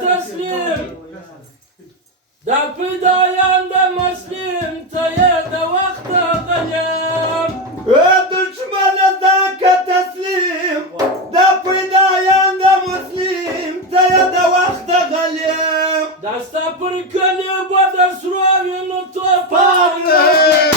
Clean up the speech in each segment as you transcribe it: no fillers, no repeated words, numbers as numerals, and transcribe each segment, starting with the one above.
تسلیم دا پیدایان دا مسلم تایه دا وقت غلیم دشمن ذاك تسليم دا پیدایان دا مسلم تایه دا وقت غلیم دستا پر کلی با دسروی نو تو پاوله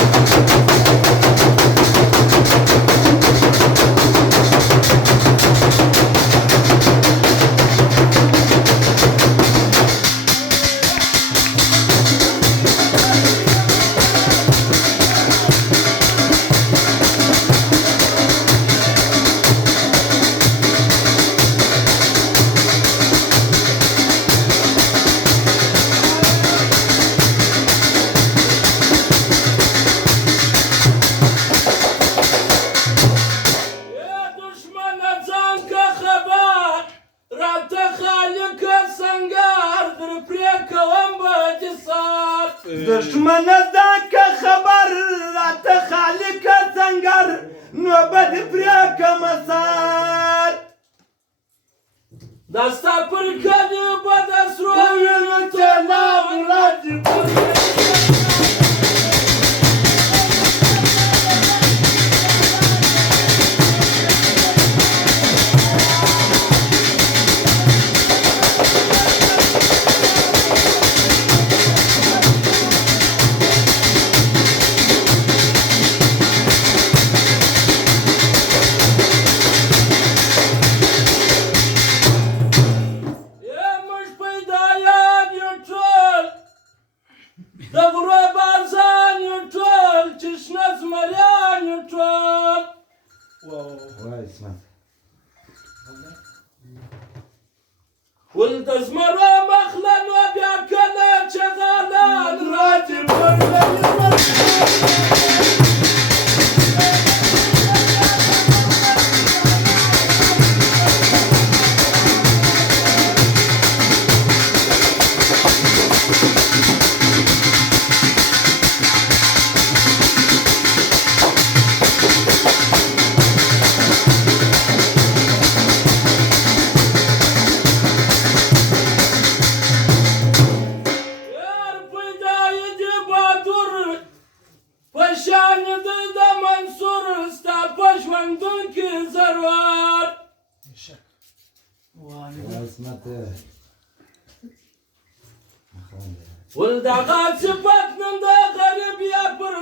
دشمن ذاك خبر رات خالق زنگر نوبت پریک مسار دستا پر کلی با دسروی نو تو پاوله ولد زمرا مخلن وبيا كلا شغالان راجل ولد غاصبت من دا غريب يا بر